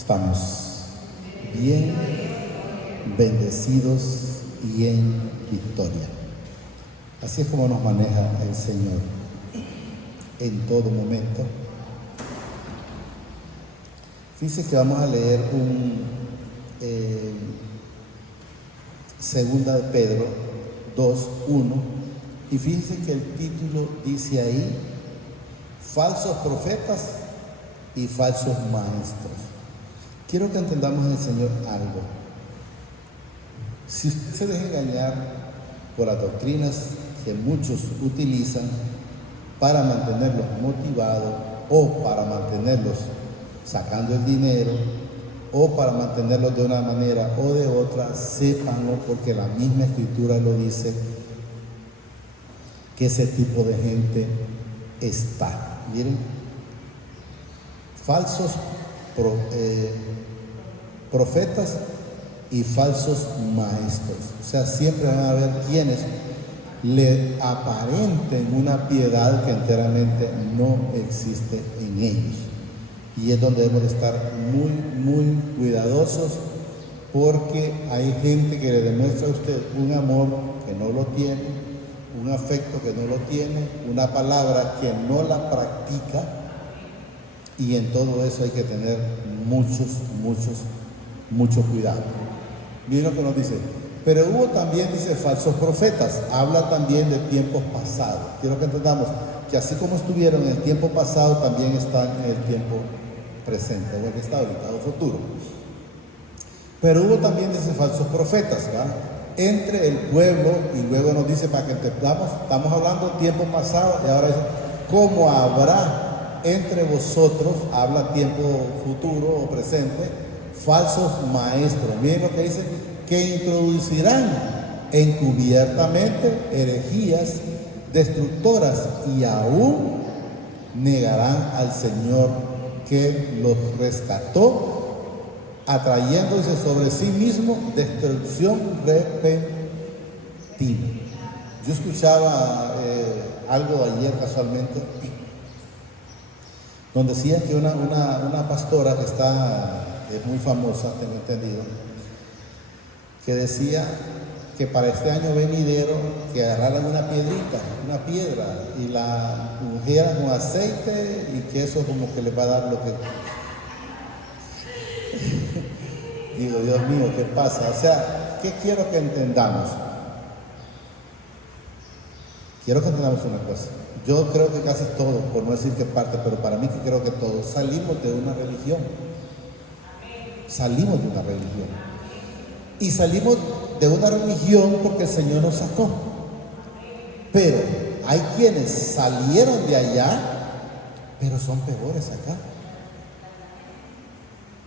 Estamos bien bendecidos y en victoria. Así es como nos maneja el Señor en todo momento. Fíjense que vamos a leer Segunda de Pedro 2:1, y fíjense que el título dice ahí: falsos profetas y falsos maestros. Quiero que entendamos en el Señor algo. Si usted se deja engañar por las doctrinas que muchos utilizan para mantenerlos motivados, o para mantenerlos sacando el dinero, o para mantenerlos de una manera o de otra, sépanlo, porque la misma Escritura lo dice, que ese tipo de gente está. Miren, falsos profetas y falsos maestros. O sea, siempre van a haber quienes le aparenten una piedad que enteramente no existe en ellos. Y es donde debemos estar muy, muy cuidadosos, porque hay gente que le demuestra a usted un amor que no lo tiene, un afecto que no lo tiene, una palabra que no la practica, y en todo eso hay que tener mucho cuidado. Miren lo que nos dice: pero hubo también, dice, falsos profetas. Habla también de tiempos pasados. Quiero que entendamos que así como estuvieron en el tiempo pasado, también están en el tiempo presente, o en que está ahorita, o futuro. Pero hubo también, dice, falsos profetas, ¿verdad?, entre el pueblo, y luego nos dice, para que entendamos, estamos hablando de tiempo pasado, y ahora dice, como habrá entre vosotros, habla tiempo futuro o presente, falsos maestros. Miren lo que dice: que introducirán encubiertamente herejías destructoras, y aún negarán al Señor que los rescató, atrayéndose sobre sí mismo destrucción repentina. Yo escuchaba algo ayer casualmente, donde decía que una pastora que es muy famosa, tengo entendido, que decía que para este año venidero que agarraran una piedra, y la ungieran con aceite, y que eso como que les va a dar lo que... Digo, Dios mío, ¿qué pasa? O sea, ¿qué quiero que entendamos? Quiero que entendamos una cosa. Yo creo que casi todos, por no decir que parte, pero para mí que creo que todos, salimos de una religión. Salimos de una religión. Y salimos de una religión porque el Señor nos sacó. Pero hay quienes salieron de allá, pero son peores acá.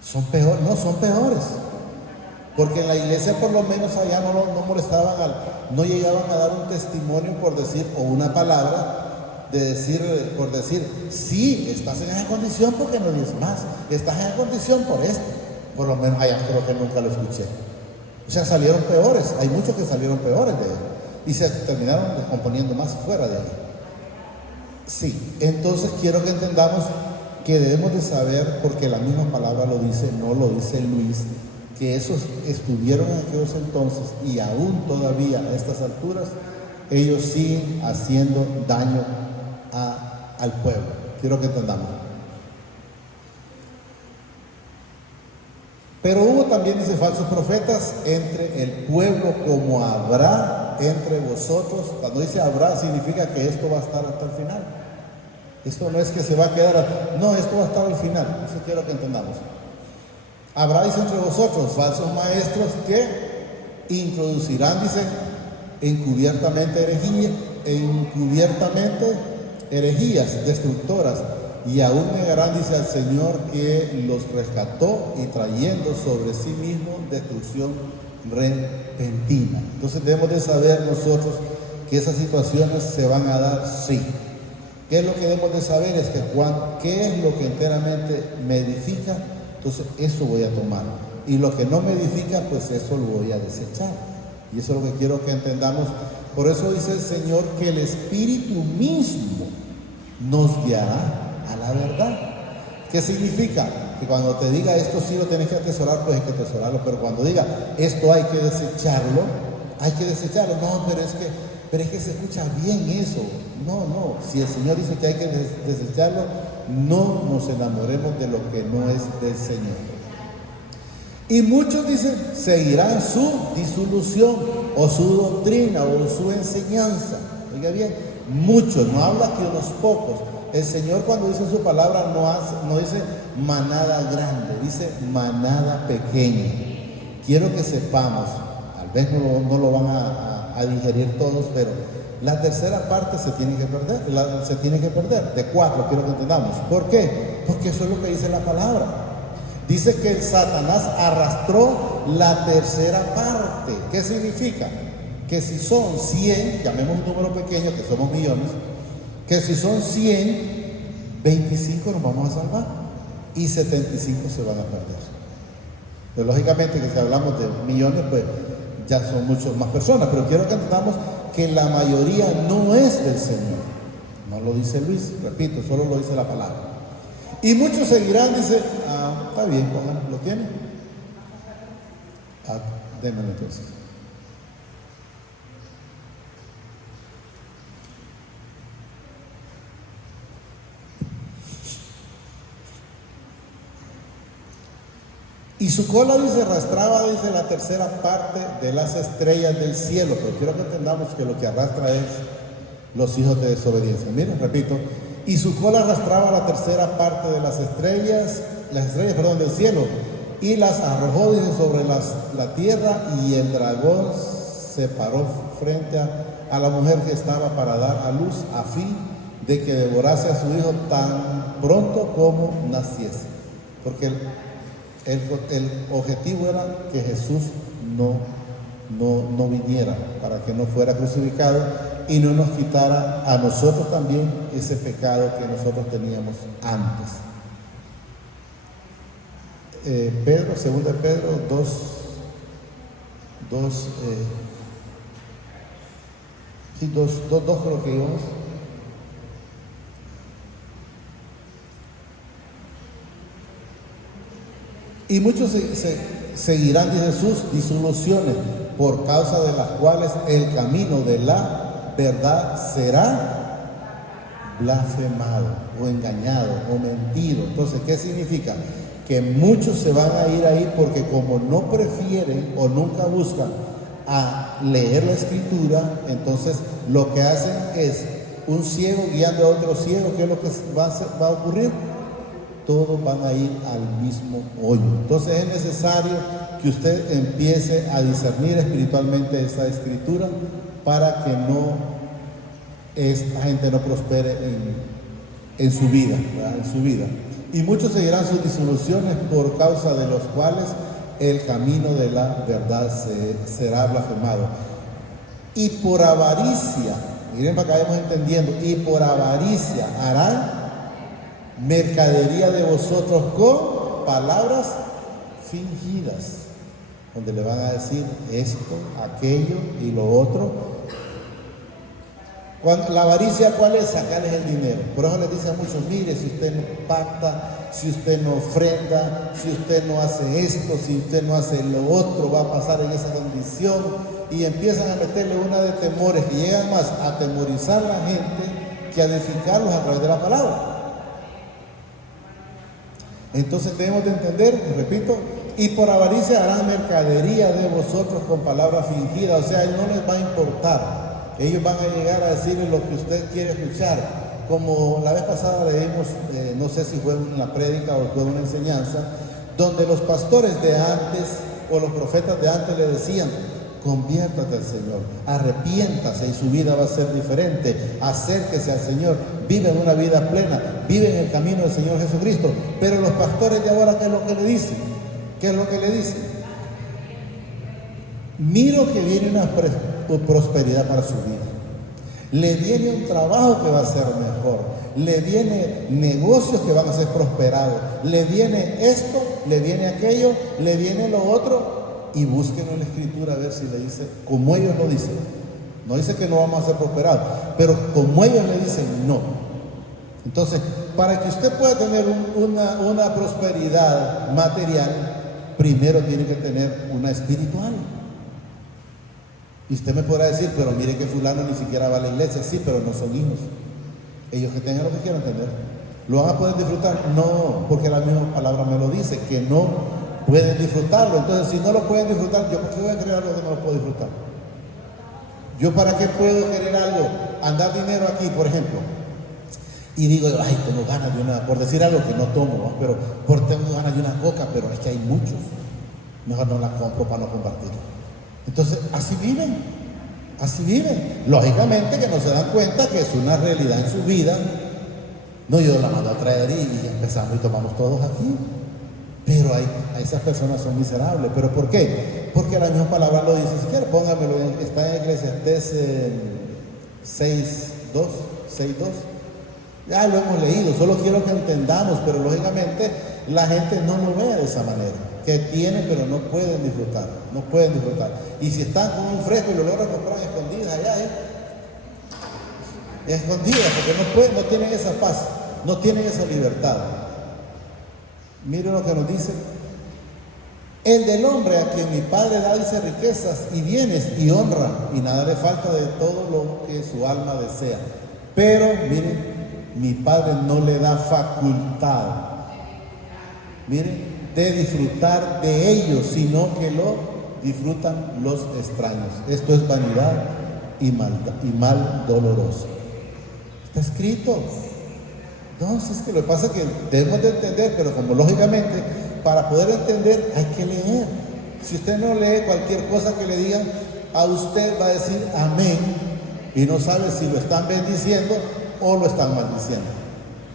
Son peores. Porque en la iglesia, por lo menos allá, no molestaban, no llegaban a dar un testimonio, por decir, o una palabra de decir, por decir, sí, estás en esa condición porque no dices más, estás en esa condición por esto. Por lo menos allá creo que nunca lo escuché. O sea, salieron peores. Hay muchos que salieron peores de él y se terminaron descomponiendo más fuera de él. Sí, entonces quiero que entendamos que debemos de saber, porque la misma palabra lo dice, no lo dice Luis, que esos estuvieron en aquellos entonces, y aún todavía a estas alturas ellos siguen haciendo daño al pueblo. Quiero que entendamos. Pero hubo también, dice, falsos profetas entre el pueblo, como habrá entre vosotros. Cuando dice habrá, significa que esto va a estar hasta el final. Esto no es que se va a quedar, no, esto va a estar al final. Eso quiero que entendamos. Habrá, dice, entre vosotros falsos maestros que introducirán, dice, encubiertamente herejías destructoras, y aún negarán, dice, al Señor que los rescató, y trayendo sobre sí mismo destrucción repentina. Entonces debemos de saber nosotros que esas situaciones se van a dar, sí. ¿Qué es lo que debemos de saber? Es que ¿qué es lo que enteramente me edifica? Entonces eso voy a tomar. Y lo que no me edifica, pues eso lo voy a desechar. Y eso es lo que quiero que entendamos. Por eso dice el Señor que el Espíritu mismo nos guiará a la verdad. ¿Qué significa? que cuando te diga esto sí lo tienes que atesorar, pues hay que atesorarlo, pero cuando diga esto hay que desecharlo, no, pero es que se escucha bien eso. No, si el Señor dice que hay que desecharlo, no nos enamoremos de lo que no es del Señor. Y muchos dicen, seguirán su disolución, o su doctrina, o su enseñanza. Oiga bien, muchos, no habla que unos pocos. El Señor cuando dice su palabra no dice manada grande, dice manada pequeña. Quiero que sepamos, tal vez no lo van a digerir todos, pero la tercera parte se tiene que perder, de 4, quiero que entendamos. ¿Por qué? Porque eso es lo que dice la palabra. Dice que Satanás arrastró la tercera parte. ¿Qué significa? Que si son 100, llamemos un número pequeño, que somos millones, que si son 100, 25 nos vamos a salvar y 75 se van a perder. Pero lógicamente que si hablamos de millones, pues ya son muchas más personas, pero quiero que entendamos que la mayoría no es del Señor. No lo dice Luis, repito, solo lo dice la palabra. Y muchos seguirán, dice, está bien, pónganlo, ¿lo tiene? Démelo entonces. Y su cola, dice, arrastraba, dice, la tercera parte de las estrellas del cielo. Pero quiero que entendamos que lo que arrastra es los hijos de desobediencia. Miren, repito. Y su cola arrastraba la tercera parte de las estrellas del cielo. Y las arrojó, dice, sobre la tierra. Y el dragón se paró frente a la mujer que estaba para dar a luz, a fin de que devorase a su hijo tan pronto como naciese. Porque el objetivo era que Jesús no viniera, para que no fuera crucificado y no nos quitara a nosotros también ese pecado que nosotros teníamos antes. Segunda de Pedro 2 creo que íbamos. Y muchos seguirán, dice, sus disoluciones, por causa de las cuales el camino de la verdad será blasfemado, o engañado, o mentido. Entonces, ¿qué significa? Que muchos se van a ir ahí porque como no prefieren o nunca buscan a leer la Escritura, entonces lo que hacen es un ciego guiando a otro ciego. ¿Qué es lo que va a ocurrir? Todos van a ir al mismo hoyo. Entonces es necesario que usted empiece a discernir espiritualmente esa Escritura para que esta gente no prospere en su vida, ¿verdad? En su vida. Y muchos seguirán sus disoluciones, por causa de los cuales el camino de la verdad será blasfemado. Y por avaricia, miren para que vayamos entendiendo, y por avaricia harán mercadería de vosotros con palabras fingidas, donde le van a decir esto, aquello y lo otro. La avaricia, ¿cuál es? Sacarles el dinero. Por eso les dice a muchos, mire, si usted no pacta, si usted no ofrenda, si usted no hace esto, si usted no hace lo otro, va a pasar en esa condición. Y empiezan a meterle una de temores que llegan más a atemorizar a la gente que a edificarlos a través de la palabra. Entonces debemos de entender, repito, y por avaricia harán mercadería de vosotros con palabras fingidas. O sea, no les va a importar. Ellos van a llegar a decirle lo que usted quiere escuchar. Como la vez pasada leímos, no sé si fue una prédica o fue una enseñanza, donde los pastores de antes o los profetas de antes le decían, conviértate al Señor, arrepiéntase y su vida va a ser diferente, acérquese al Señor, vive en una vida plena, vive en el camino del Señor Jesucristo. Pero los pastores de ahora, ¿qué es lo que le dicen? ¿Qué es lo que le dicen? Miro que viene una prosperidad para su vida, le viene un trabajo que va a ser mejor, le viene negocios que van a ser prosperados, le viene esto, le viene aquello, le viene lo otro. Y búsquenlo en la Escritura a ver si le dice, como ellos lo dicen. No dice que no vamos a ser prosperados, pero como ellos le dicen, no. Entonces, para que usted pueda tener una prosperidad material, primero tiene que tener una espiritual. Y usted me podrá decir, pero mire que fulano ni siquiera va a la iglesia. Sí, pero no son hijos. Ellos que tengan lo que quieran tener, ¿lo van a poder disfrutar? No, porque la misma palabra me lo dice, que no pueden disfrutarlo. Entonces, si no lo pueden disfrutar, ¿yo por qué voy a querer algo que no lo puedo disfrutar? ¿Yo para qué puedo querer algo? Andar dinero aquí, por ejemplo, y digo, ay, tengo ganas de una, por decir algo que no tomo, ¿no? Pero tengo ganas de una coca, pero es que hay muchos. Mejor no la compro para no compartirla. Entonces, así viven. Así viven. Lógicamente que no se dan cuenta que es una realidad en su vida. No, yo la mando a traer y empezamos y tomamos todos aquí. Pero esas personas son miserables. ¿Pero por qué? Porque la misma palabra lo dice. Si quiere, póngamelo. Está en Eclesiastés 6.2. Ya lo hemos leído. Solo quiero que entendamos. Pero lógicamente la gente no lo ve de esa manera. Que tienen, pero no pueden disfrutar. No pueden disfrutar. Y si están con un fresco y lo logran comprar escondidas allá, escondidas, porque no tienen esa paz, no tienen esa libertad. Miren lo que nos dice. El del hombre a quien mi Padre da, dice, riquezas y bienes y honra, y nada le falta de todo lo que su alma desea. Pero, miren, mi Padre no le da facultad, miren, de disfrutar de ellos, sino que lo disfrutan los extraños. Esto es vanidad y mal doloroso. Está escrito. Entonces, que lo que pasa es que debemos de entender, pero como lógicamente, para poder entender hay que leer. Si usted no lee cualquier cosa que le digan, a usted va a decir amén y no sabe si lo están bendiciendo o lo están maldiciendo.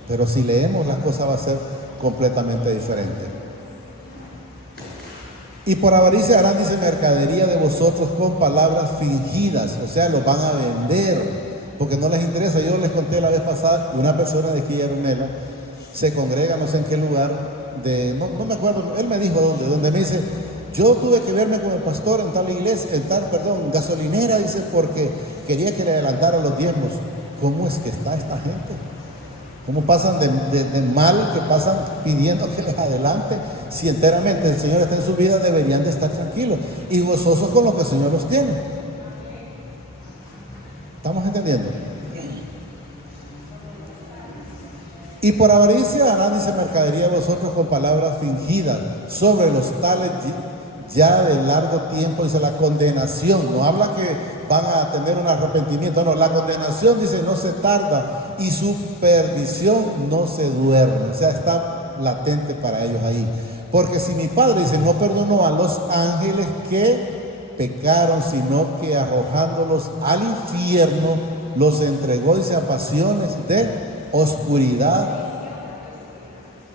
Pero si leemos, las cosas va a ser completamente diferente. Y por avaricia harán, dice, mercadería de vosotros con palabras fingidas, o sea, los van a vender, porque no les interesa. Yo les conté la vez pasada, una persona de aquí de Arunela se congrega, no sé en qué lugar, no me acuerdo, él me dijo dónde me dice, yo tuve que verme con el pastor en tal iglesia, gasolinera, dice, porque quería que le adelantara los diezmos. ¿Cómo es que está esta gente? ¿Cómo pasan de mal que pasan pidiendo que les adelante? Si enteramente el Señor está en su vida, deberían de estar tranquilos y gozosos con lo que el Señor los tiene. ¿Estamos entendiendo? Y por avaricia harán, dice, mercadería vosotros con palabras fingidas sobre los tales ya de largo tiempo, dice, la condenación. No habla que van a tener un arrepentimiento, no, la condenación, dice, no se tarda y su perdición no se duerme, o sea, está latente para ellos ahí. Porque si mi Padre, dice, no perdonó a los ángeles que pecaron, sino que arrojándolos al infierno los entregó, dice, a pasiones de oscuridad,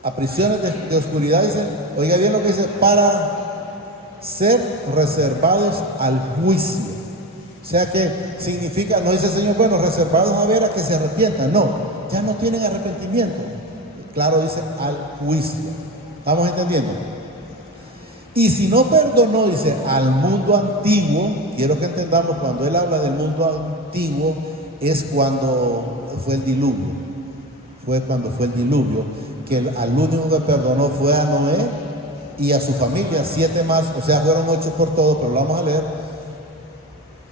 a prisiones de oscuridad, dice, oiga bien lo que dice, para ser reservados al juicio. O sea que significa, no dice el Señor, bueno, reservados a ver a que se arrepientan. No, ya no tienen arrepentimiento. Claro, dice al juicio. ¿Estamos entendiendo? Y si no perdonó, dice, al mundo antiguo, quiero que entendamos, cuando él habla del mundo antiguo, es cuando fue el diluvio. Fue cuando fue el diluvio, que al único que perdonó fue a Noé y a su familia, 7 más, o sea, fueron 8 por todo, pero lo vamos a leer.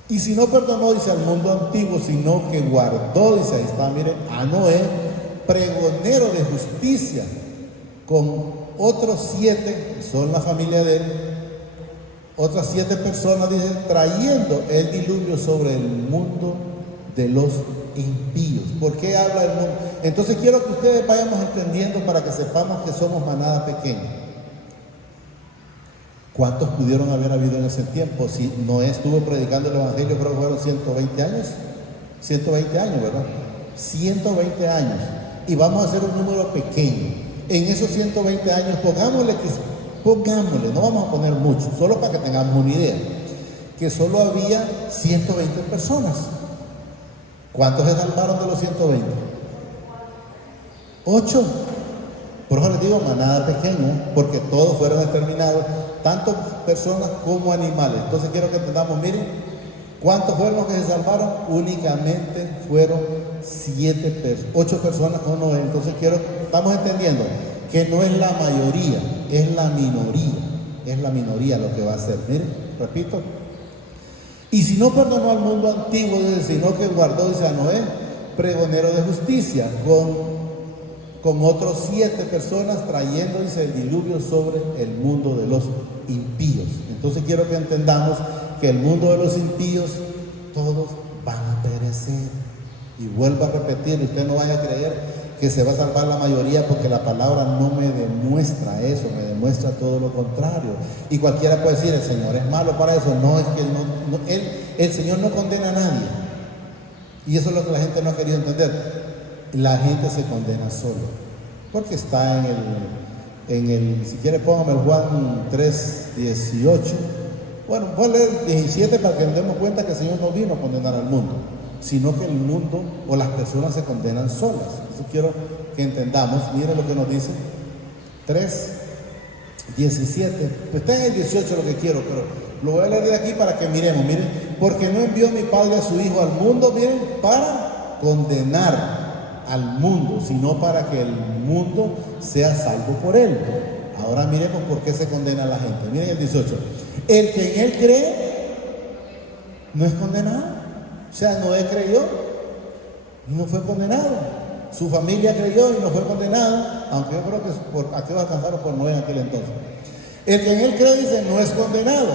Y si no perdonó, dice, al mundo antiguo, sino que guardó, dice, ahí está, miren, a Noé, pregonero de justicia, con otros 7, son la familia de él, otras 7 personas, dice, trayendo el diluvio sobre el mundo de los impíos. ¿Por qué habla del mundo? Entonces quiero que ustedes vayamos entendiendo para que sepamos que somos manada pequeña. ¿Cuántos pudieron haber habido en ese tiempo? Si Noé estuvo predicando el Evangelio, creo que fueron 120 años. 120 años, ¿verdad? 120 años. Y vamos a hacer un número pequeño. En esos 120 años, pongámosle, no vamos a poner mucho, solo para que tengamos una idea, que solo había 120 personas. ¿Cuántos se salvaron de los 120? 8. Por eso les digo manada pequeña, porque todos fueron exterminados, tanto personas como animales. Entonces quiero que entendamos, miren, ¿Cuántos fueron los que se salvaron? Únicamente fueron 8 personas con Noé. Entonces estamos entendiendo que no es la mayoría, es la minoría. Es la minoría lo que va a hacer. Miren, repito. Y si no perdonó al mundo antiguo, sino que guardó, dice, a Noé, pregonero de justicia, con otros 7 personas, trayendo, dice, el diluvio sobre el mundo de los impíos. Entonces quiero que entendamos que el mundo de los impíos, todos van a perecer. Y vuelvo a repetir, usted no vaya a creer que se va a salvar la mayoría, porque la palabra no me demuestra eso, me demuestra todo lo contrario. Y cualquiera puede decir, el Señor es malo para eso. No, es que el Señor no condena a nadie. Y eso es lo que la gente no ha querido entender. La gente se condena solo, porque está si quiere póngame el Juan 3:18. Bueno, voy a leer 17 para que nos demos cuenta que el Señor no vino a condenar al mundo, sino que el mundo o las personas se condenan solas. Eso quiero que entendamos. Miren lo que nos dice 3:17. Pues está en el 18 lo que quiero, pero lo voy a leer de aquí para que miremos. Miren, porque no envió mi Padre a su Hijo al mundo, miren, para condenar al mundo, sino para que el mundo sea salvo por él. Ahora miremos por qué se condena a la gente. Miren el 18. El que en él cree no es condenado. O sea, Noé creyó, no fue condenado. Su familia creyó y no fue condenado, aunque yo creo que aquellos alcanzaron por Noé en aquel entonces. El que en él cree, dice, no es condenado.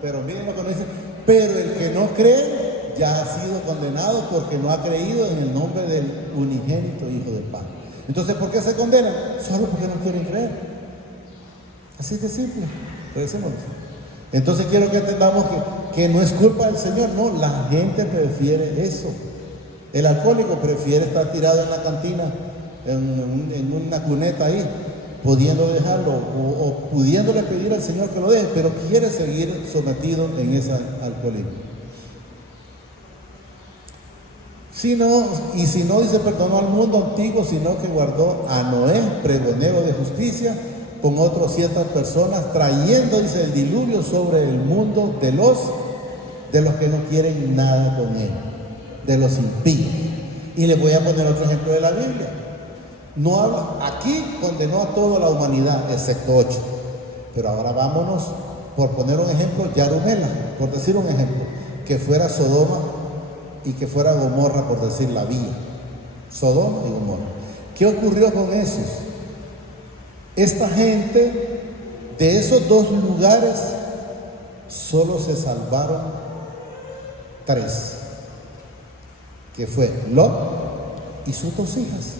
Pero miren lo que nos dice. Pero el que no cree ya ha sido condenado, porque no ha creído en el nombre del unigénito Hijo del Padre. Entonces, ¿por qué se condenan? Solo porque no quieren creer. Así de simple. Entonces quiero que entendamos que no es culpa del Señor. No, la gente prefiere eso. El alcohólico prefiere estar tirado en la cantina, en una cuneta ahí, pudiendo dejarlo o pudiéndole pedir al Señor que lo deje, pero quiere seguir sometido en ese alcoholismo. Si no, dice, perdonó al mundo antiguo, sino que guardó a Noé, pregonero de justicia, con otras 7 personas, trayendo, dice, el diluvio sobre el mundo de los que no quieren nada con él, de los impíos. Y les voy a poner otro ejemplo de la Biblia. No habla, aquí condenó a toda la humanidad, excepto 8. Pero ahora vámonos, por poner un ejemplo, Yarumela, por decir un ejemplo, que fuera Sodoma y que fuera Gomorra, por decir la vía. Sodoma y Gomorra. ¿Qué ocurrió con esos? Esta gente, de esos 2 lugares, solo se salvaron 3, que fue Lot y sus 2 hijas.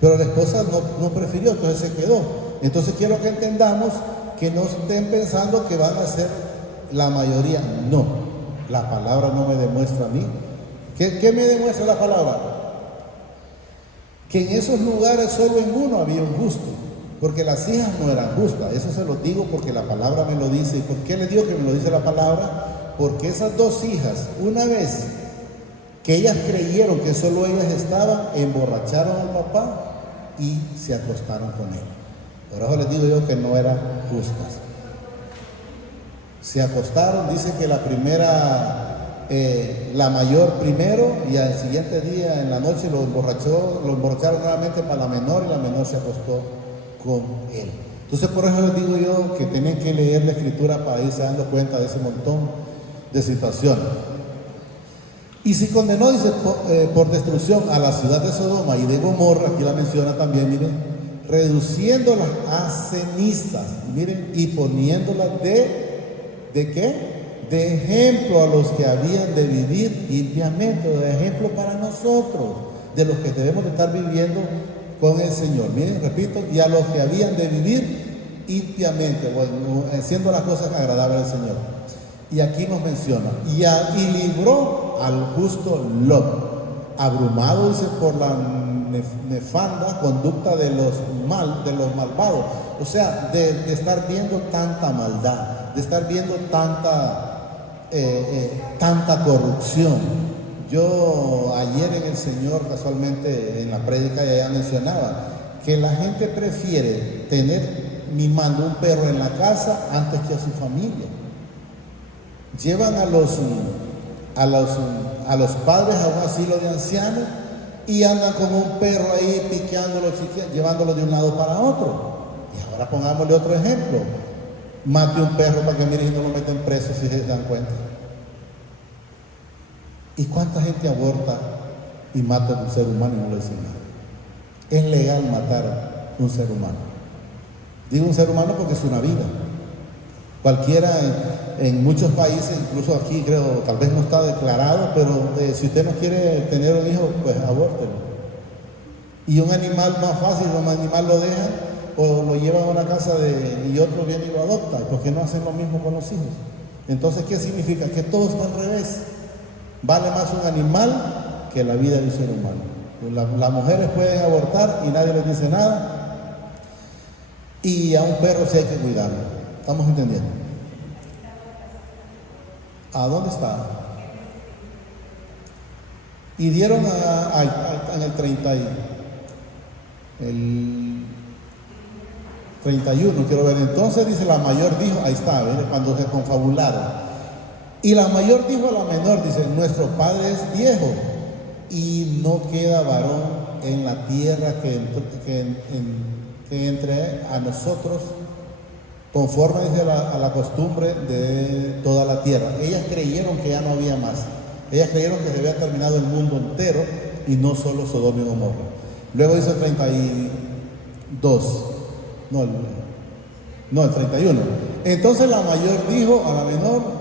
Pero la esposa no prefirió, entonces se quedó. Entonces quiero que entendamos que no estén pensando que van a ser la mayoría. No, la palabra no me demuestra a mí. ¿Qué me demuestra la palabra? Que en esos lugares solo en uno había un justo, porque las hijas no eran justas. Eso se lo digo porque la palabra me lo dice. ¿Y por qué le digo que me lo dice la palabra? Porque esas 2 hijas, una vez que ellas creyeron que solo ellas estaban, emborracharon al papá y se acostaron con él. Por eso les digo yo que no eran justas. Se acostaron, dice que la primera, la mayor primero, y al siguiente día en la noche lo emborracharon nuevamente para la menor, y la menor se acostó con él. Entonces por eso les digo yo que tienen que leer la escritura para irse dando cuenta de ese montón de situaciones. Y si condenó, dice, por destrucción a la ciudad de Sodoma y de Gomorra, aquí la menciona también, miren, reduciéndolas a cenizas, miren, y poniéndolas ¿de qué? De ejemplo a los que habían de vivir limpiamente, de ejemplo para nosotros, de los que debemos de estar viviendo con el Señor. Miren, repito, y a los que habían de vivir limpiamente, bueno, haciendo las cosas agradables al Señor. Y aquí nos menciona, y libró al justo Lot, abrumado, dice, por la nefanda conducta de los malvados. O sea, de estar viendo tanta maldad, de estar viendo tanta corrupción. Yo ayer en el Señor, casualmente en la prédica, ya mencionaba que la gente prefiere tener mimando un perro en la casa antes que a su familia. Llevan a los padres a un asilo de ancianos y andan como un perro ahí piqueándolo, llevándolo de un lado para otro. Y ahora pongámosle otro ejemplo. Mate un perro para que miren y no lo meten preso si se dan cuenta. ¿Y cuánta gente aborta y mata a un ser humano y no le dicen nada? Es legal matar a un ser humano. Digo un ser humano porque es una vida. Cualquiera en muchos países, incluso aquí creo, tal vez no está declarado, pero si usted no quiere tener un hijo, pues abórtelo. Y un animal más fácil, un animal lo dejan o lo llevan a una casa y otro viene y lo adopta, porque no hacen lo mismo con los hijos. Entonces, ¿qué significa? Que todo está al revés. Vale más un animal que la vida de un ser humano. Las mujeres pueden abortar y nadie les dice nada, y a un perro sí hay que cuidarlo. ¿Estamos entendiendo? ¿A dónde está? Y dieron en el 31, quiero ver. Entonces dice, la mayor dijo, ahí está, ¿ven? Cuando se confabularon. Y la mayor dijo a la menor, dice, nuestro padre es viejo y no queda varón en la tierra que entre a nosotros, conforme dice a la costumbre de toda la tierra. Ellas creyeron que ya no había más. Ellas creyeron que se había terminado el mundo entero y no solo Sodoma y Gomorra. Luego dice el 32. No, el 31. Entonces la mayor dijo a la menor,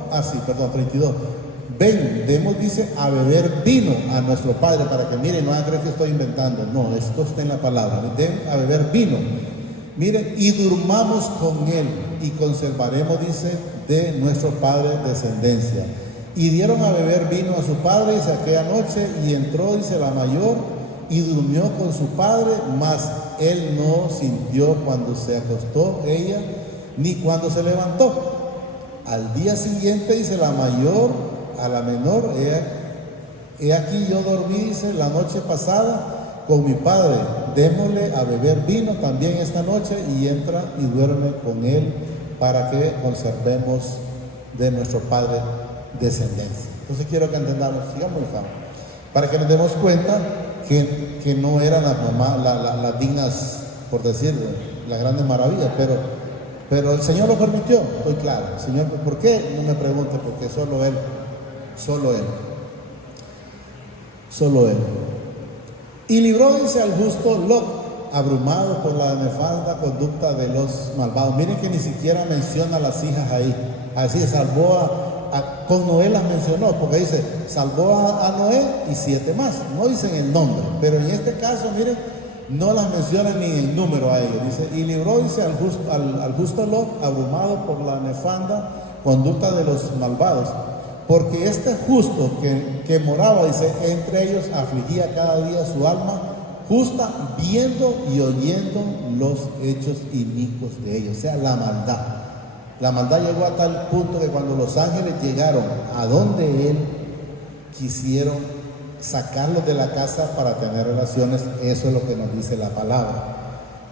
32. Ven, demos, dice, a beber vino a nuestro padre, para que miren, no van a creer que estoy inventando. No, esto está en la palabra. Den a beber vino. Miren, y durmamos con él y conservaremos, dice, de nuestro padre descendencia. Y dieron a beber vino a su padre, dice, aquella noche, y entró, dice, la mayor, y durmió con su padre, mas él no sintió cuando se acostó ella, ni cuando se levantó. Al día siguiente, dice la mayor a la menor, he aquí yo dormí, dice, la noche pasada con mi padre, démosle a beber vino también esta noche, y entra y duerme con él, para que conservemos de nuestro padre descendencia. Entonces quiero que entendamos, sigamos, para que nos demos cuenta que no eran las dignas, por decirlo, las grandes maravillas, pero el Señor lo permitió, estoy claro. Señor, ¿por qué? No me pregunte, porque solo Él. Y libró, dice, al justo Lot, abrumado por la nefanda conducta de los malvados. Miren que ni siquiera menciona a las hijas ahí. Así salvó con Noé las mencionó, porque dice, salvó a Noé y 7 más. No dicen el nombre, pero en este caso, miren, no las menciona ni en número a ellos. Dice, y libró, dice, al justo Lot, abrumado por la nefanda conducta de los malvados. Porque este justo que moraba, dice, entre ellos, afligía cada día su alma justa, viendo y oyendo los hechos inicuos de ellos. O sea, la maldad. La maldad llegó a tal punto que cuando los ángeles llegaron a donde él, quisieron sacarlos de la casa para tener relaciones. Eso es lo que nos dice la palabra.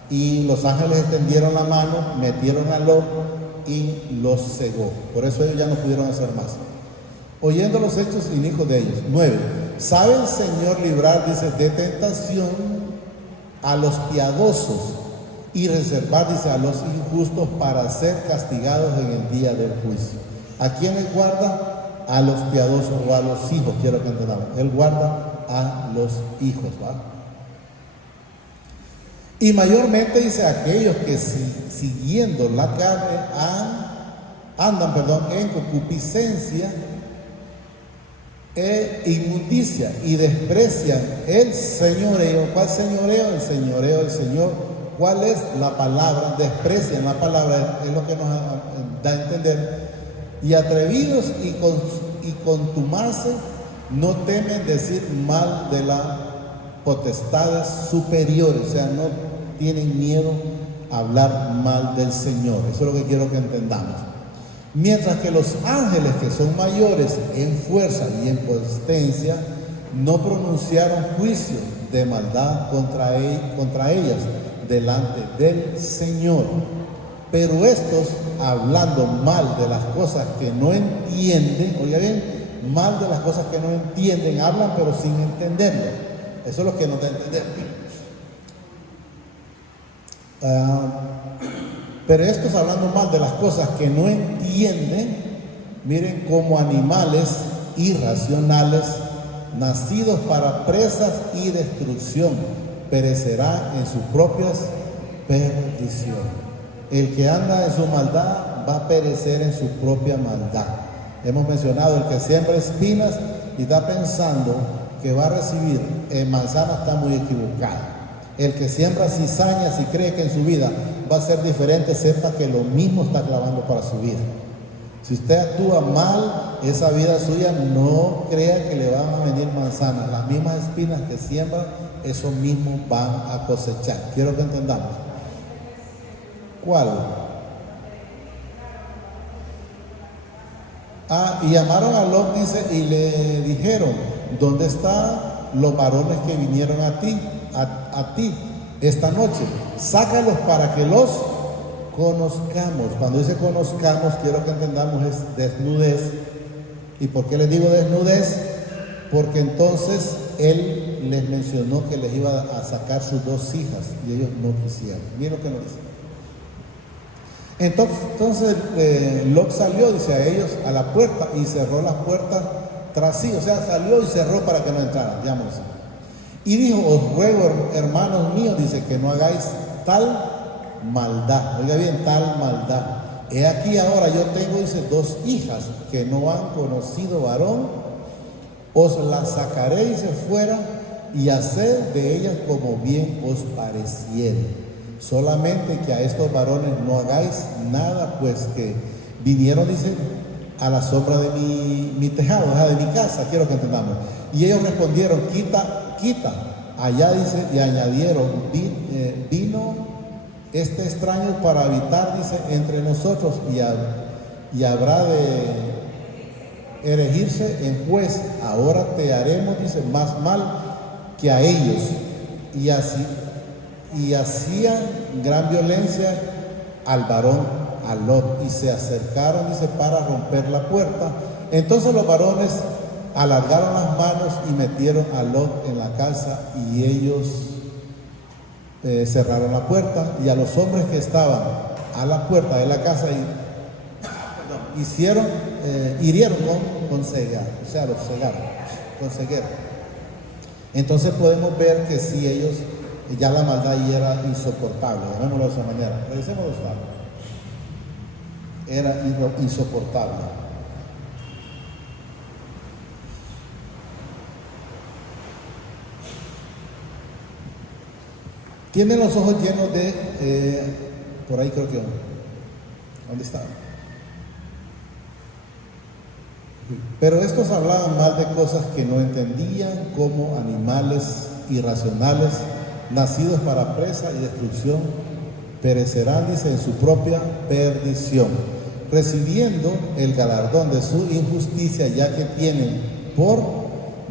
Y los ángeles extendieron la mano, metieron a Lot y los cegó. Por eso ellos ya no pudieron hacer más. Oyendo los hechos inicuos de ellos. 9. ¿Sabe el Señor librar, dice, de tentación a los piadosos y reservar, dice, a los injustos para ser castigados en el día del juicio? ¿A quién Él guarda? A los piadosos o a los hijos, quiero que entendamos. Él guarda a los hijos, ¿va? Y mayormente, dice, aquellos que siguiendo la carne andan en concupiscencia e inmundicia y desprecian el señoreo. ¿Cuál señoreo? El señoreo del Señor. ¿Cuál es la palabra? Desprecian la palabra, es lo que nos da a entender. Y atrevidos y contumaces no temen decir mal de las potestades superiores, o sea, no tienen miedo a hablar mal del Señor. Eso es lo que quiero que entendamos. Mientras que los ángeles, que son mayores en fuerza y en potencia, no pronunciaron juicio de maldad contra ellas delante del Señor. Pero estos, hablando mal de las cosas que no entienden, oiga bien, mal de las cosas que no entienden, hablan pero sin entenderlo. Eso es lo que no te entendemos. Pero estos, hablando mal de las cosas que no entienden, miren, como animales irracionales, nacidos para presas y destrucción, perecerán en sus propias perdiciones. El que anda en su maldad va a perecer en su propia maldad. Hemos mencionado, el que siembra espinas y está pensando que va a recibir manzana está muy equivocado. El que siembra cizañas y cree que en su vida va a ser diferente, sepa que lo mismo está clavando para su vida. Si usted actúa mal, esa vida suya, no crea que le van a venir manzanas. Las mismas espinas que siembra, eso mismo van a cosechar. Quiero que entendamos. ¿Cuál? Y llamaron a Lot, dice, y le dijeron: ¿dónde están los varones que vinieron a ti esta noche? Sácalos para que los conozcamos. Cuando dice conozcamos, quiero que entendamos, es desnudez. ¿Y por qué les digo desnudez? Porque entonces él les mencionó que les iba a sacar sus 2 hijas y ellos no quisieron. Miren lo que nos dice. Entonces Lot salió, dice, a ellos a la puerta y cerró las puertas tras sí. O sea, salió y cerró para que no entraran, digamos. Y dijo: os ruego, hermanos míos, dice, que no hagáis tal maldad. Oiga bien, tal maldad. He aquí ahora yo tengo, dice, 2 hijas que no han conocido varón. Os las sacaré, dice, fuera y haced de ellas como bien os pareciere. Solamente que a estos varones no hagáis nada, pues que vinieron, dice, a la sombra de mi tejado, o sea, de mi casa. Quiero que entendamos. Y ellos respondieron: quita. Allá, dice, y añadieron: vino este extraño para habitar, dice, entre nosotros, y habrá de erigirse en juez. Ahora te haremos, dice, más mal que a ellos. Y hacían gran violencia al varón, a Lot, y se acercaron, dice, para romper la puerta. Entonces los varones alargaron las manos y metieron a Lot en la casa, y ellos cerraron la puerta, y a los hombres que estaban a la puerta de la casa hirieron con ceguera, o sea, los cegaron con ceguera. Entonces podemos ver que si ellos, ya la maldad ya era insoportable, llamémoslo de esa manera. Revisemos los datos. Era insoportable. Tienen los ojos llenos de, por ahí creo que, ¿dónde estaban? Pero estos hablaban mal de cosas que no entendían, como animales irracionales, nacidos para presa y destrucción, perecerán, dice, en su propia perdición, recibiendo el galardón de su injusticia, ya que tienen por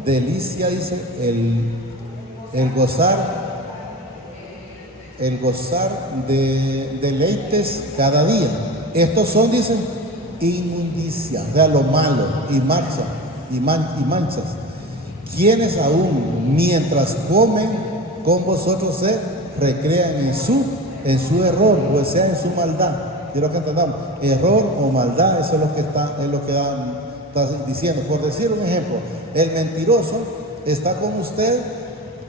delicia, dice, el gozar de deleites cada día. Estos son, dicen, inmundicia, o sea, lo malo, y manchas, quienes aún mientras comen con vosotros se recrean en su error, o sea, en su maldad. Quiero que entendamos, error o maldad, eso es lo que está diciendo. Por decir un ejemplo, el mentiroso está con usted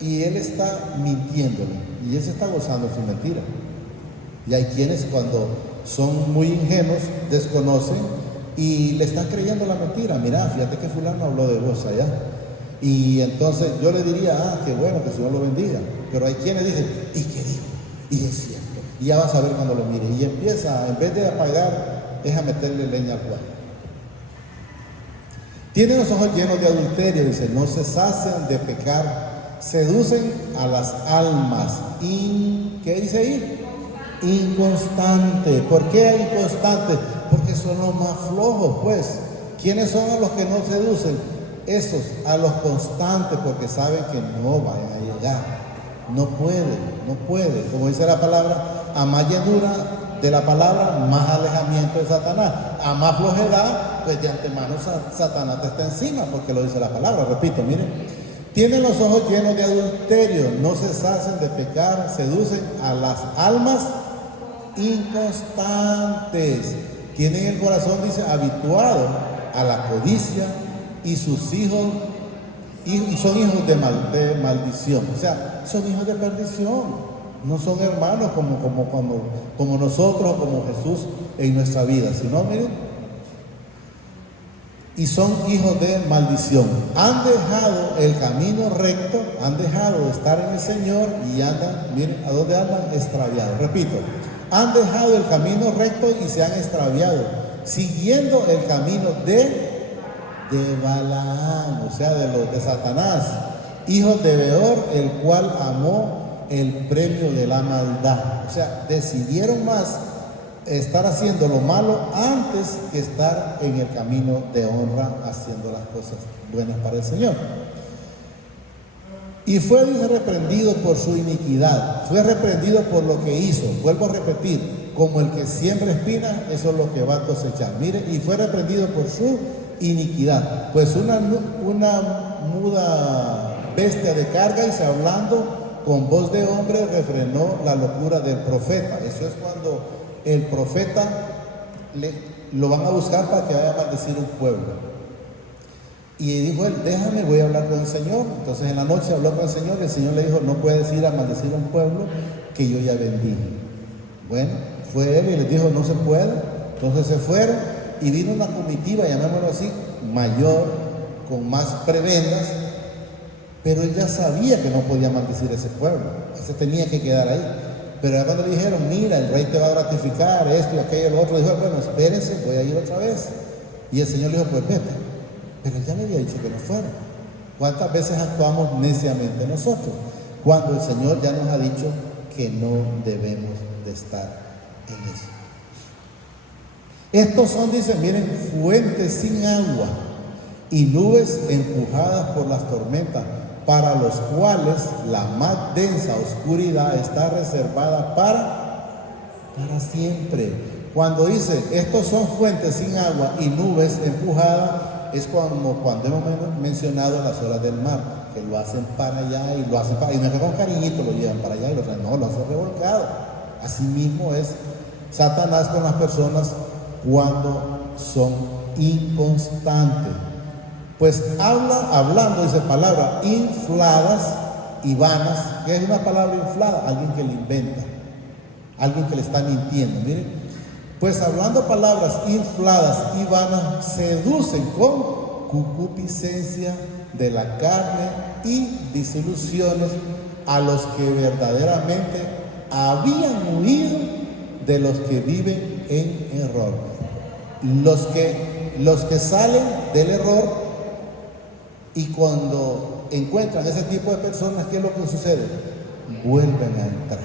y él está mintiéndole, y él se está gozando su mentira. Y hay quienes, cuando son muy ingenuos, desconocen y le están creyendo la mentira. Mira, fíjate que fulano habló de vos allá. Y entonces yo le diría: qué bueno, que el Señor lo bendiga. Pero hay quienes dicen: ¿y qué dijo? Y es cierto. Y ya vas a ver cuando lo mire. Y empieza, en vez de apagar, es a meterle leña al fuego. Tienen los ojos llenos de adulterio, dice, no se sacian de pecar, seducen a las almas. ¿Qué dice ahí? Inconstante. ¿Por qué inconstante? Porque son los más flojos, pues. ¿Quiénes son a los que no seducen? Esos, a los constantes, porque saben que no vayan a llegar. No puede. Como dice la palabra, a más llenura de la palabra, más alejamiento de Satanás. A más flojedad, pues de antemano Satanás te está encima, porque lo dice la palabra. Repito, miren, tienen los ojos llenos de adulterio, no se sacen de pecar, seducen a las almas inconstantes. Tienen el corazón, dice, habituado a la codicia, y sus hijos y son hijos de maldición. O sea, son hijos de perdición. No son hermanos como nosotros o como Jesús en nuestra vida, sino, miren, y son hijos de maldición. Han dejado el camino recto, han dejado de estar en el Señor y andan, miren, ¿a dónde andan? Extraviados. Repito, han dejado el camino recto y se han extraviado, siguiendo el camino de Balaam, o sea, de Satanás, hijos de Beor, el cual amó el premio de la maldad. O sea, decidieron más estar haciendo lo malo antes que estar en el camino de honra, haciendo las cosas buenas para el Señor. Y fue, dice, reprendido por su iniquidad, fue reprendido por lo que hizo. Vuelvo a repetir, como el que siembra espinas, eso es lo que va a cosechar. Mire, y fue reprendido por su iniquidad, pues una muda bestia de carga, y hablando con voz de hombre refrenó la locura del profeta. Eso es cuando el profeta lo van a buscar para que vaya a maldecir un pueblo. Y dijo él, déjame, voy a hablar con el Señor. Entonces en la noche habló con el Señor, y el Señor le dijo, no puedes ir a maldecir a un pueblo que yo ya bendije. Bueno, fue él y les dijo, no se puede. Entonces se fueron, y vino una comitiva, llamémoslo así, mayor, con más prebendas, pero él ya sabía que no podía maldecir a ese pueblo, ese tenía que quedar ahí. Pero ya cuando le dijeron, mira, el rey te va a gratificar, esto y aquello, lo otro, dijo, bueno, espérense, voy a ir otra vez. Y el Señor le dijo, pues vete. Pero él ya le había dicho que no fuera. ¿Cuántas veces actuamos neciamente nosotros? Cuando el Señor ya nos ha dicho que no debemos de estar en eso. Estos son, dicen, miren, fuentes sin agua y nubes empujadas por las tormentas, para los cuales la más densa oscuridad está reservada para siempre. Cuando dice, estos son fuentes sin agua y nubes empujadas, es como cuando hemos mencionado las olas del mar, que lo hacen para allá y lo hacen para allá, y no es que con cariñito lo llevan para allá y lo traen, no, lo hacen revolcado. Así mismo es Satanás con las personas cuando son inconstantes. Pues hablando, dice palabras infladas y vanas. ¿Qué es una palabra inflada? Alguien que le inventa, alguien que le está mintiendo. Miren, pues hablando palabras infladas y vanas, seducen con concupiscencia de la carne y disoluciones a los que verdaderamente habían huido de los que viven en error. Los que salen del error, y cuando encuentran ese tipo de personas, ¿qué es lo que sucede? Vuelven a entrar.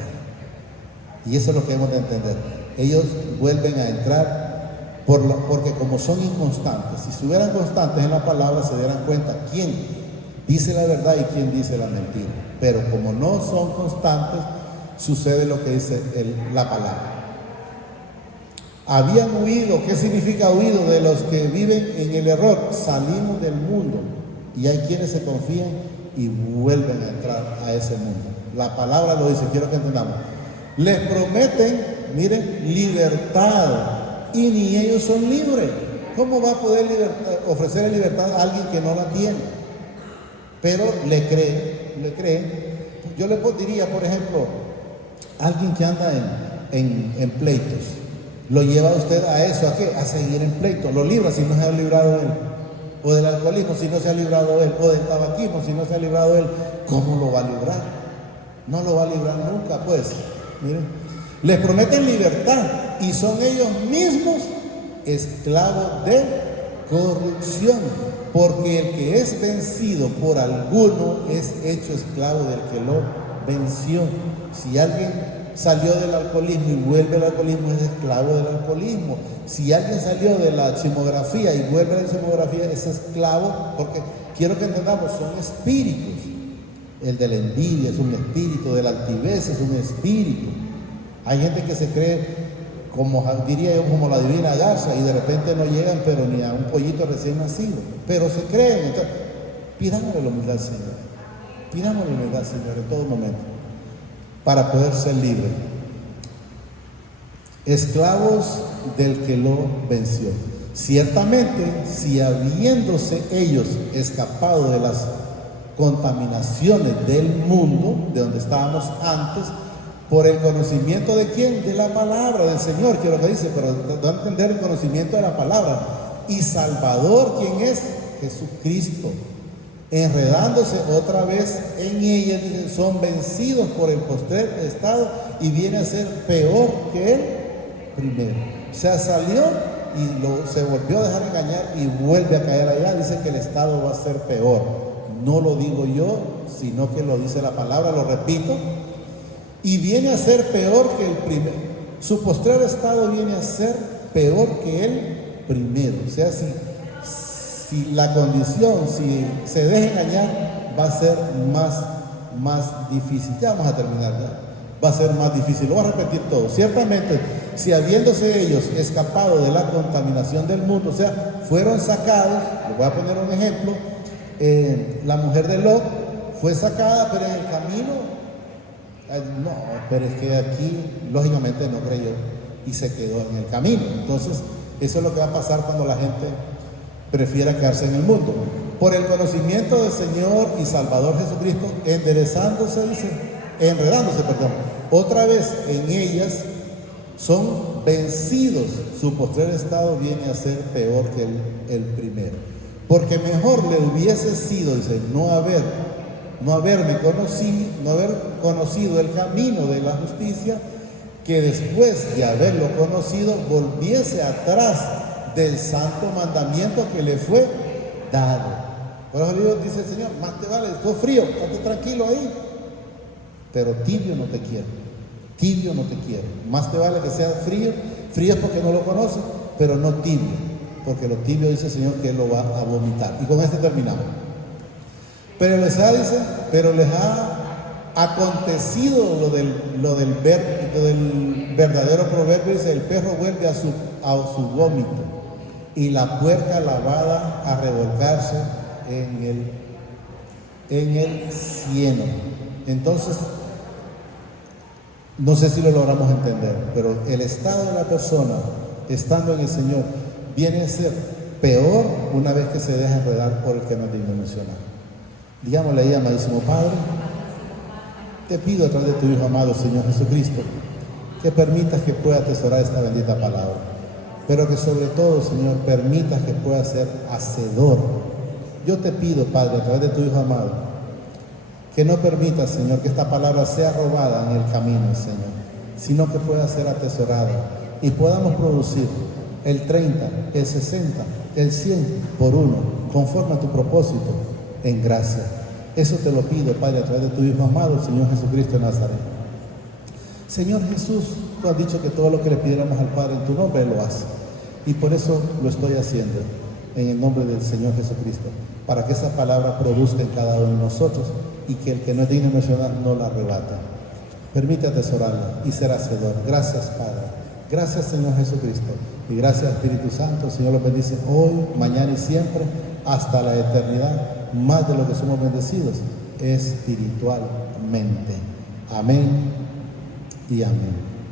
Y eso es lo que hemos de entender. Ellos vuelven a entrar porque como son inconstantes, si estuvieran constantes en la palabra, se dieran cuenta quién dice la verdad y quién dice la mentira. Pero como no son constantes, sucede lo que dice la palabra. Habían huido. ¿Qué significa huido? De los que viven en el error. Salimos del mundo. Y hay quienes se confían y vuelven a entrar a ese mundo. La palabra lo dice, quiero que entendamos. Les prometen, miren, libertad, y ni ellos son libres. ¿Cómo va a poder ofrecer libertad a alguien que no la tiene? Pero le creen. Yo le diría, por ejemplo, alguien que anda en pleitos, lo lleva usted a eso, ¿a qué? A seguir en pleitos. Lo libra si no se ha librado él. O del alcoholismo si no se ha librado él, o del tabaquismo si no se ha librado él. ¿Cómo lo va a librar? No lo va a librar nunca, pues. Miren, les prometen libertad y son ellos mismos esclavos de corrupción, porque el que es vencido por alguno es hecho esclavo del que lo venció. Si alguien salió del alcoholismo y vuelve al alcoholismo, es esclavo del alcoholismo. Si alguien salió de la chismografía y vuelve a la chismografía, es esclavo, porque quiero que entendamos, son espíritus. El de la envidia es un espíritu, de la altivez es un espíritu. Hay gente que se cree como diría yo, como la divina garza, y de repente no llegan, pero ni a un pollito recién nacido, pero se creen. Entonces, pidámosle la humildad al Señor, pidámosle la humildad al Señor en todo momento, para poder ser libres, esclavos del que lo venció. Ciertamente, si habiéndose ellos escapado de las contaminaciones del mundo, de donde estábamos antes, por el conocimiento de quién, de la palabra del Señor, que es lo que dice, pero da a entender el conocimiento de la palabra, y Salvador, ¿quién es? Jesucristo, enredándose otra vez en ella, dice, son vencidos por el postrer estado y viene a ser peor que el primero. O sea, salió y se volvió a dejar engañar y vuelve a caer allá. Dice que el estado va a ser peor. No lo digo yo, sino que lo dice la palabra, lo repito. Y viene a ser peor que el primero. Su postrer estado viene a ser peor que el primero. O sea, si la condición, si se deja engañar, va a ser más difícil. Ya vamos a terminar, ya. Va a ser más difícil. Lo voy a repetir todo. Ciertamente, si habiéndose ellos escapado de la contaminación del mundo, o sea, fueron sacados, les voy a poner un ejemplo, la mujer de Lot fue sacada, pero en el camino, no, pero es que aquí, lógicamente, no creyó y se quedó en el camino. Entonces, eso es lo que va a pasar cuando la gente prefiera quedarse en el mundo. Por el conocimiento del Señor y Salvador Jesucristo, enredándose, otra vez en ellas, son vencidos. Su postrer estado viene a ser peor que el primero. Porque mejor le hubiese sido, dice, no haber conocido el camino de la justicia, que después de haberlo conocido, volviese atrás del santo mandamiento que le fue dado. Por eso dice el Señor, más te vale, estoy frío, estate tranquilo ahí, pero tibio no te quiero, tibio no te quiero. Más te vale que sea frío, frío es porque no lo conoces, pero no tibio, porque lo tibio, dice el Señor, que Él lo va a vomitar. Y con esto terminamos. Pero les ha acontecido lo del verdadero proverbio, dice, el perro vuelve a su vómito y la puerca lavada a revolcarse en el cieno. Entonces, no sé si lo logramos entender, pero el estado de la persona estando en el Señor viene a ser peor una vez que se deja enredar por el que no es digno de mencionar. Digámosle ahí, amadísimo Padre, te pido a través de tu Hijo amado, Señor Jesucristo, que permitas que pueda atesorar esta bendita palabra, pero que sobre todo, Señor, permitas que pueda ser hacedor. Yo te pido, Padre, a través de tu Hijo amado, que no permitas, Señor, que esta palabra sea robada en el camino, Señor, sino que pueda ser atesorada y podamos producir el 30, el 60, el 100 por uno, conforme a tu propósito, en gracia. Eso te lo pido, Padre, a través de tu Hijo amado, Señor Jesucristo de Nazaret. Señor Jesús, tú has dicho que todo lo que le pidiéramos al Padre en tu nombre, Él lo hace. Y por eso lo estoy haciendo, en el nombre del Señor Jesucristo, para que esa palabra produzca en cada uno de nosotros y que el que no es digno de mencionar no la arrebata. Permite atesorarla y ser hacedor. Gracias, Padre. Gracias, Señor Jesucristo. Y gracias, Espíritu Santo. El Señor los bendice hoy, mañana y siempre, hasta la eternidad, más de lo que somos bendecidos espiritualmente. Amén y amén.